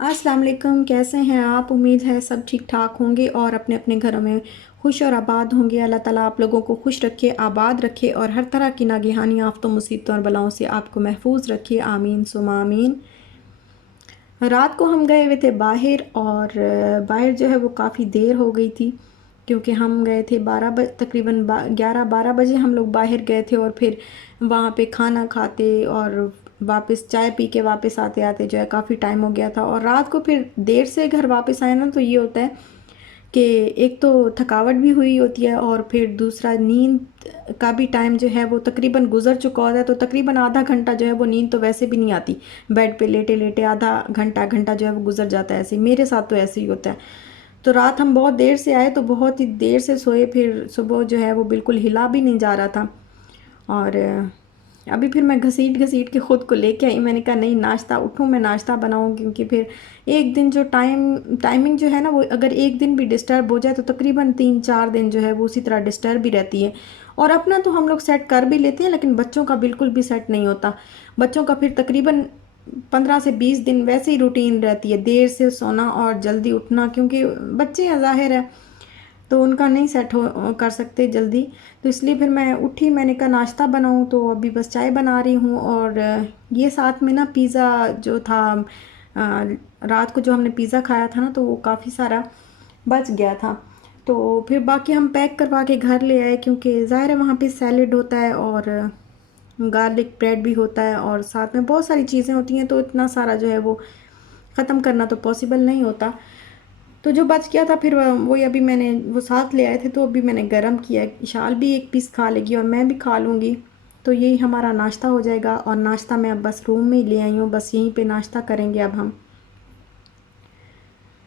अस्सलाम वालेकुम, कैसे हैं आप? उम्मीद है सब ठीक ठाक होंगे और अपने अपने घरों में खुश और आबाद होंगे। अल्लाह ताला आप लोगों को खुश रखे, आबाद रखे और हर तरह की नागहानी आफ़तों, मुसीबतों और बलाओं से आपको महफूज रखे। आमीन सुमा आमीन। रात को हम गए हुए थे बाहर और बाहर जो है वो काफ़ी देर हो गई थी, क्योंकि हम गए थे 12 बजे, तकरीबन 11-12 बजे हम लोग बाहर गए थे और फिर वहाँ पे खाना खाते और वापस चाय पी के वापस आते आते जो है काफ़ी टाइम हो गया था। और रात को फिर देर से घर वापस आए ना, तो ये होता है कि एक तो थकावट भी हुई होती है और फिर दूसरा नींद का भी टाइम जो है वो तकरीबन गुजर चुका होता है। तो तकरीबन आधा घंटा जो है वो नींद तो वैसे भी नहीं आती, बेड पे लेटे लेटे आधा घंटा घंटा जो है वो गुजर जाता है। ऐसे ही मेरे साथ तो ऐसे ही होता है। तो रात हम बहुत देर से आए, तो बहुत ही देर से सोए, फिर सुबह जो है वो बिल्कुल हिला भी नहीं जा रहा था। और अभी फिर मैं घसीट घसीट के ख़ुद को लेके आई। मैंने कहा नहीं, नाश्ता उठूँ, मैं नाश्ता बनाऊँ, क्योंकि फिर एक दिन जो टाइमिंग जो है ना, वो अगर एक दिन भी डिस्टर्ब हो जाए तो तकरीबन 3-4 दिन जो है वो उसी तरह डिस्टर्ब ही रहती है। और अपना तो हम लोग सेट कर भी लेते हैं, लेकिन बच्चों का बिल्कुल भी सेट नहीं होता। बच्चों का फिर तकरीबन 15 से 20 दिन वैसे ही रूटीन रहती है, देर से सोना और जल्दी उठना, क्योंकि बच्चे हैं, ज़ाहिर है, तो उनका नहीं सेट हो कर सकते जल्दी। तो इसलिए फिर मैं उठी, मैंने कहा नाश्ता बनाऊं, तो अभी बस चाय बना रही हूँ। और ये साथ में ना पिज़्ज़ा जो था, रात को जो हमने पिज़्ज़ा खाया था ना, तो वो काफ़ी सारा बच गया था। तो फिर बाकी हम पैक करवा के घर ले आए, क्योंकि ज़ाहिर है वहाँ पे सैलेड होता है और गार्लिक ब्रेड भी होता है और साथ में बहुत सारी चीज़ें होती हैं, तो इतना सारा जो है वो ख़त्म करना तो पॉसिबल नहीं होता। तो जो बच गया था फिर वही अभी मैंने वो साथ ले आए थे, तो अभी मैंने गरम किया है। इशाल भी एक पीस खा लेगी और मैं भी खा लूँगी, तो यही हमारा नाश्ता हो जाएगा। और नाश्ता मैं अब बस रूम में ही ले आई हूँ, बस यहीं पे नाश्ता करेंगे अब हम।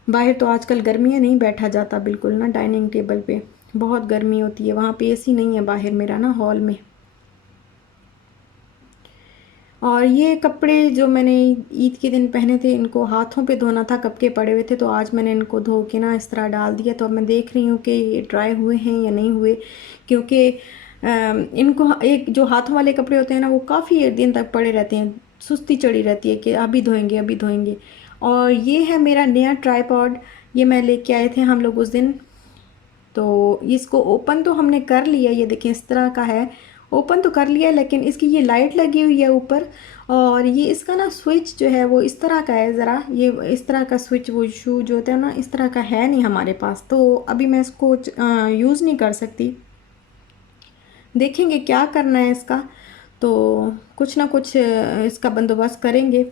बाहर तो आजकल गर्मी है, नहीं बैठा जाता बिल्कुल ना डाइनिंग टेबल पे, बहुत गर्मी होती है। वहाँ पे एसी नहीं है बाहर मेरा ना, हॉल में। और ये कपड़े जो मैंने ईद के दिन पहने थे, इनको हाथों पे धोना था, कब के पड़े हुए थे, तो आज मैंने इनको धो के ना इस तरह डाल दिया। तो अब मैं देख रही हूँ कि ये ड्राई हुए हैं या नहीं हुए, क्योंकि इनको एक जो हाथों वाले कपड़े होते हैं ना, वो काफ़ी दिन तक पड़े रहते हैं, सुस्ती चढ़ी रहती है कि अभी धोएंगे अभी धोएंगे। और ये है मेरा नया ट्राईपॉड, ये मैं लेके आए थे हम लोग उस दिन। तो इसको ओपन तो हमने कर लिया, ये देखें इस तरह का है, ओपन तो कर लिया, लेकिन इसकी ये लाइट लगी हुई है ऊपर। और ये इसका ना स्विच जो है वो इस तरह का है, ज़रा ये इस तरह का स्विच, वो शू जो होता है ना, इस तरह का है नहीं हमारे पास, तो अभी मैं इसको यूज़ नहीं कर सकती। देखेंगे क्या करना है इसका, तो कुछ ना कुछ इसका बंदोबस्त करेंगे।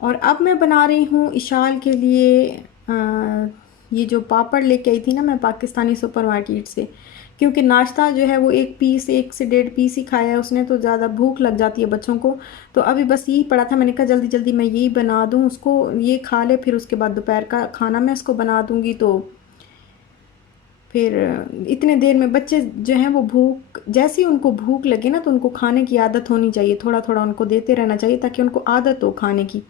और अब मैं बना रही हूँ इशाल के लिए ये जो पापड़ लेके आई थी ना मैं पाकिस्तानी सुपरमार्केट से, क्योंकि नाश्ता जो है वो एक पीस, 1 से 1.5 पीस ही खाया है उसने, तो ज़्यादा भूख लग जाती है बच्चों को। तो अभी बस यही पड़ा था, मैंने कहा जल्दी जल्दी मैं यही बना दूँ उसको, ये खा ले, फिर उसके बाद दोपहर का खाना मैं इसको बना दूँगी। तो फिर इतने देर में बच्चे जो हैं वो भूख, जैसे ही उनको भूख लगे ना, तो उनको खाने की आदत होनी चाहिए, थोड़ा थोड़ा उनको देते रहना चाहिए ताकि उनको आदत हो खाने की।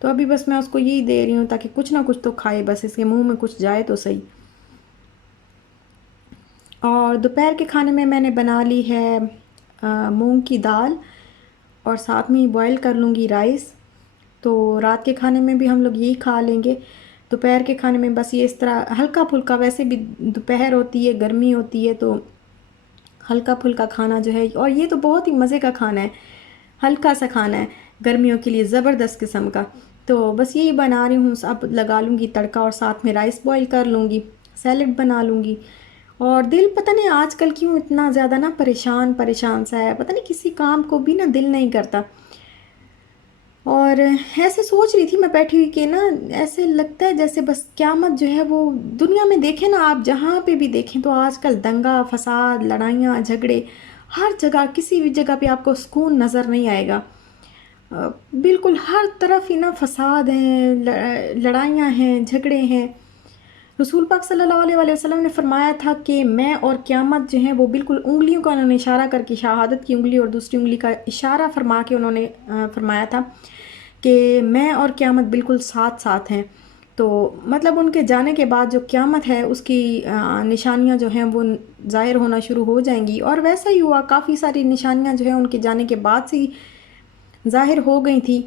तो अभी बस मैं उसको यही दे रही हूँ ताकि कुछ ना कुछ तो खाए, बस इसके मुंह में कुछ जाए तो सही। और दोपहर के खाने में मैंने बना ली है मूंग की दाल, और साथ में ही बॉईल कर लूँगी राइस। तो रात के खाने में भी हम लोग यही खा लेंगे। दोपहर के खाने में बस ये इस तरह हल्का फुल्का, वैसे भी दोपहर होती है, गर्मी होती है, तो हल्का फुल्का खाना जो है, और ये तो बहुत ही मज़े का खाना है, हल्का सा खाना है, गर्मियों के लिए ज़बरदस्त किस्म का। तो बस यही बना रही हूँ, अब लगा लूँगी तड़का और साथ में राइस बॉईल कर लूँगी, सैलेड बना लूँगी। और दिल पता नहीं आजकल क्यों इतना ज़्यादा ना परेशान परेशान सा है, पता नहीं किसी काम को भी ना दिल नहीं करता। और ऐसे सोच रही थी मैं बैठी हुई कि ना, ऐसे लगता है जैसे बस क़यामत जो है वो दुनिया में, देखें ना आप जहाँ पे भी देखें तो आजकल दंगा फसाद, लड़ाइयाँ झगड़े, हर जगह किसी भी जगह पे आपको सुकून नज़र नहीं आएगा। बिल्कुल हर तरफ ही ना फसाद हैं, लड़ाइयाँ हैं, झगड़े हैं। रसूल पाक सल्लल्लाहु अलैहि वसल्लम ने फरमाया था कि मैं और क़यामत जो है वो बिल्कुल, उंगलियों का उन्होंने इशारा करके, शहादत की उंगली और दूसरी उंगली का इशारा फरमा के उन्होंने फरमाया था कि मैं और क़यामत बिल्कुल साथ साथ हैं। तो मतलब उनके जाने के बाद जो क़यामत है उसकी निशानियां जो हैं वो ज़ाहिर होना शुरू हो जाएंगी, और वैसा ही हुआ, काफ़ी सारी निशानियां जो है उनके जाने के बाद से ही ज़ाहिर हो गई थी।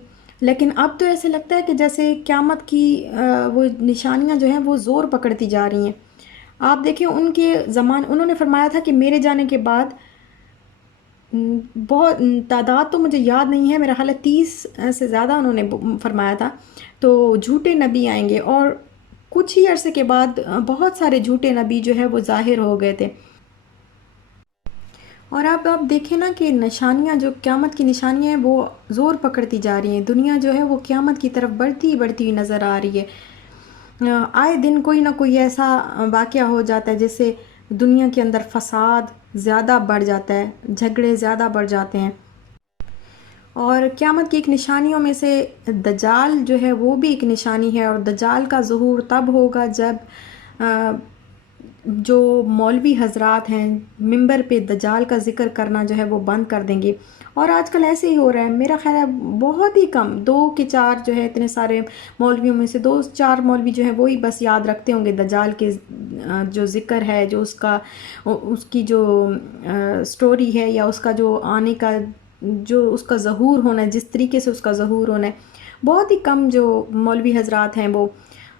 लेकिन अब तो ऐसे लगता है कि जैसे क़यामत की वो निशानियाँ जो हैं वो ज़ोर पकड़ती जा रही हैं। आप देखिए उनके उन्होंने फरमाया था कि मेरे जाने के बाद बहुत तादाद तो मुझे याद नहीं है, मेरा ख़्याल है 30 से ज़्यादा उन्होंने फरमाया था। तो झूठे नबी आएँगे और कुछ ही अरसे के बाद बहुत सारे झूठे नबी जो है वो ज़ाहिर हो गए थे। और अब आप देखें ना कि निशानियाँ जो क़यामत की निशानियाँ हैं वो ज़ोर पकड़ती जा रही हैं। दुनिया जो है वो क़यामत की तरफ बढ़ती ही बढ़ती हुई नज़र आ रही है। आए दिन कोई ना कोई ऐसा वाक़या हो जाता है जिससे दुनिया के अंदर फ़साद ज़्यादा बढ़ जाता है, झगड़े ज़्यादा बढ़ जाते हैं। और क़यामत की एक निशानियों में से दज्जाल जो है वो भी एक निशानी है, और दज्जाल का ज़ुहूर तब होगा जब अ, जो मौलवी हज़रात हैं मिंबर पे दज्जाल का ज़िक्र करना जो है वो बंद कर देंगे। और आजकल ऐसे ही हो रहा है, मेरा ख़्याल है बहुत ही कम 2 के 4 जो है, इतने सारे मौलवियों में से 2-4 मौलवी जो हैं वो ही बस याद रखते होंगे दज्जाल के जो ज़िक्र है, जो उसकी जो स्टोरी है, या उसका जो आने का जो उसका ज़हूर होना है, जिस तरीके से उसका ज़हूर होना है, बहुत ही कम जो मौलवी हज़रात हैं वो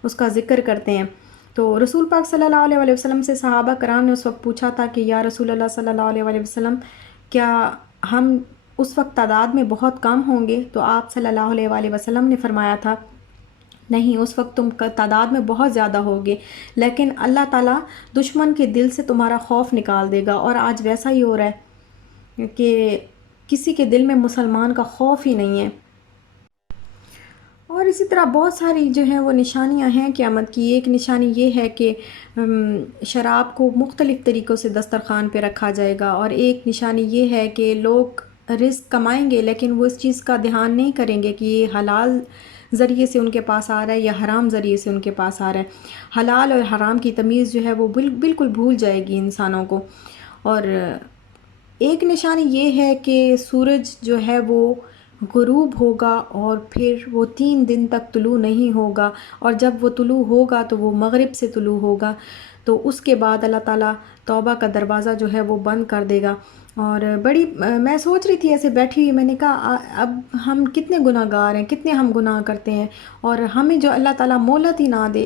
उसका ज़िक्र करते हैं। तो रसूल पाक सल्लल्लाहु अलैहि वसल्लम से सहाबा कराम ने उस वक़्त पूछा था कि या रसूल अल्लाह सल्लल्लाहु अलैहि वसल्लम, क्या हम उस वक़्त तादाद में बहुत कम होंगे? तो आप सल्लल्लाहु अलैहि वसल्लम ने फरमाया था, नहीं, उस वक़्त तुम तादाद में बहुत ज़्यादा होगे, लेकिन अल्लाह ताला दुश्मन के दिल से तुम्हारा खौफ निकाल देगा। और आज वैसा ही हो रहा है कि किसी के दिल में मुसलमान का खौफ ही नहीं है। और इसी तरह बहुत सारी जो हैं वो निशानियां हैं क़यामत की। एक निशानी ये है कि शराब को मुख्तलिफ़ तरीक़ों से दस्तरख़ान पे रखा जाएगा, और एक निशानी ये है कि लोग रिज़्क़ कमाएंगे लेकिन वो इस चीज़ का ध्यान नहीं करेंगे कि ये हलाल ज़रिए से उनके पास आ रहा है या हराम ज़रिए से उनके पास आ रहा है। हलाल और हराम की तमीज़ जो है वो बिल्कुल भूल जाएगी इंसानों को। और एक निशानी ये है कि सूरज जो है वो ग़ुरूब होगा और फिर वो 3 दिन तक तुलू नहीं होगा, और जब वो तुलू होगा तो वो मग़रिब से तुलू होगा। तो उसके बाद अल्लाह ताला तौबा का दरवाज़ा जो है वो बंद कर देगा। और मैं सोच रही थी ऐसे बैठी हुई, मैंने कहा अब हम कितने गुनाहगार हैं, कितने हम गुनाह करते हैं, और हमें जो अल्लाह ताला मोहलत ही ना दे।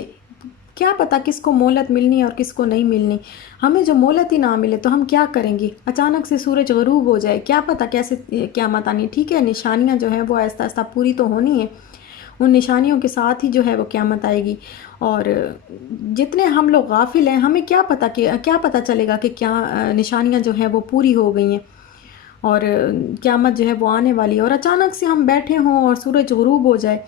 क्या पता किसको मोहलत मिलनी है और किसको नहीं मिलनी। हमें जो मोहलत ही ना मिले तो हम क्या करेंगे? अचानक से सूरज ग़ुरूब हो जाए, क्या पता कैसे क़यामत आनी। ठीक है, निशानियाँ जो हैं वो आहिस्ता-आहिस्ता पूरी तो होनी है। उन निशानियों के साथ ही जो है वो क़यामत आएगी। और जितने हम लोग गाफ़िल हैं, हमें क्या पता चलेगा कि क्या निशानियाँ जो हैं वो पूरी हो गई हैं और क़यामत जो है वो आने वाली है, और अचानक से हम बैठे हों और सूरज ग़ुरूब हो जाए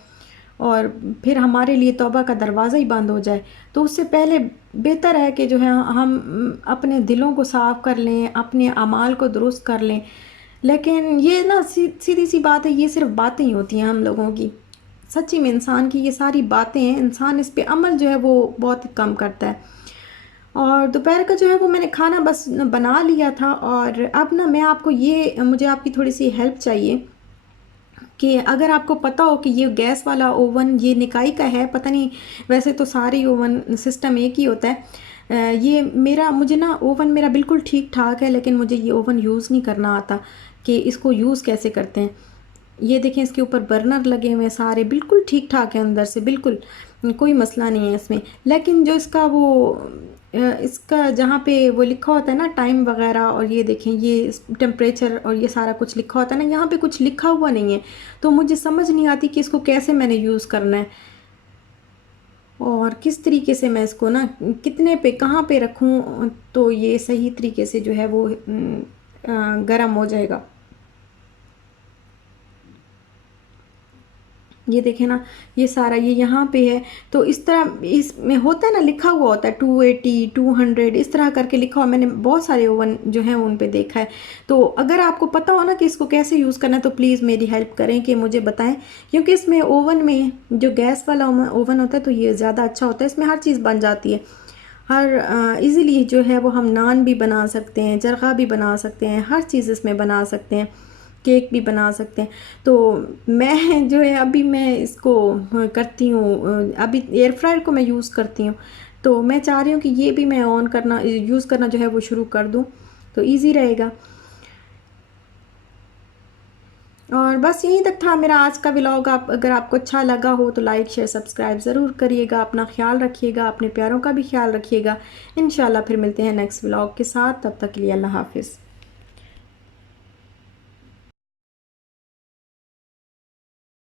और फिर हमारे लिए तौबा का दरवाज़ा ही बंद हो जाए। तो उससे पहले बेहतर है कि जो है हम अपने दिलों को साफ़ कर लें, अपने अमाल को दुरुस्त कर लें। लेकिन ये ना सीधी सी बात है, ये सिर्फ़ बातें ही होती हैं हम लोगों की। सच्ची में इंसान की ये सारी बातें हैं, इंसान इस पे अमल जो है वो बहुत कम करता है। और दोपहर का जो है वो मैंने खाना बस बना लिया था, और अब ना मुझे आपकी थोड़ी-सी हेल्प चाहिए कि अगर आपको पता हो कि ये गैस वाला ओवन ये निकाई का है, पता नहीं, वैसे तो सारे ओवन सिस्टम एक ही होता है। मुझे ना ओवन मेरा बिल्कुल ठीक-ठाक है, लेकिन मुझे ये ओवन यूज़ नहीं करना आता कि इसको यूज़ कैसे करते हैं। ये देखें, इसके ऊपर बर्नर लगे हुए हैं, सारे बिल्कुल ठीक-ठाक है अंदर से, बिल्कुल कोई मसला नहीं है इसमें। लेकिन जो इसका जहाँ पे वो लिखा होता है ना टाइम वग़ैरह, और ये देखें ये टेम्परेचर और ये सारा कुछ लिखा होता है ना, यहाँ पे कुछ लिखा हुआ नहीं है। तो मुझे समझ नहीं आती कि इसको कैसे मैंने यूज़ करना है, और किस तरीके से मैं इसको ना कितने पे कहाँ पे रखूँ तो ये सही तरीके से जो है वो गर्म हो जाएगा। ये देखें ना, ये सारा ये यहाँ पे है। तो इस तरह इसमें होता है ना, लिखा हुआ होता है 280 200 इस तरह करके लिखा हुआ, मैंने बहुत सारे ओवन जो हैं उन पे देखा है। तो अगर आपको पता हो ना कि इसको कैसे यूज़ करना है तो प्लीज़ मेरी हेल्प करें कि मुझे बताएं, क्योंकि इसमें ओवन में जो गैस वाला ओवन होता है तो ये ज़्यादा अच्छा होता है, इसमें हर चीज़ बन जाती है। हर इजीली जो है वो हम नान भी बना सकते हैं, जरगा भी बना सकते हैं, हर चीज़ इसमें बना सकते हैं, केक भी बना सकते हैं। तो मैं जो है अभी मैं इसको करती हूँ, अभी एयर फ्रायर को मैं यूज़ करती हूँ। तो मैं चाह रही हूँ कि ये भी मैं यूज़ करना जो है वो शुरू कर दूँ, तो ईज़ी रहेगा। और बस यहीं तक था मेरा आज का व्लॉग। आप अगर आपको अच्छा लगा हो तो लाइक शेयर सब्सक्राइब ज़रूर करिएगा। अपना ख्याल रखिएगा, अपने प्यारों का भी ख्याल रखिएगा। इंशाल्लाह फिर मिलते हैं नेक्स्ट व्लॉग के साथ। तब तक के लिए अल्लाह हाफ़िज़।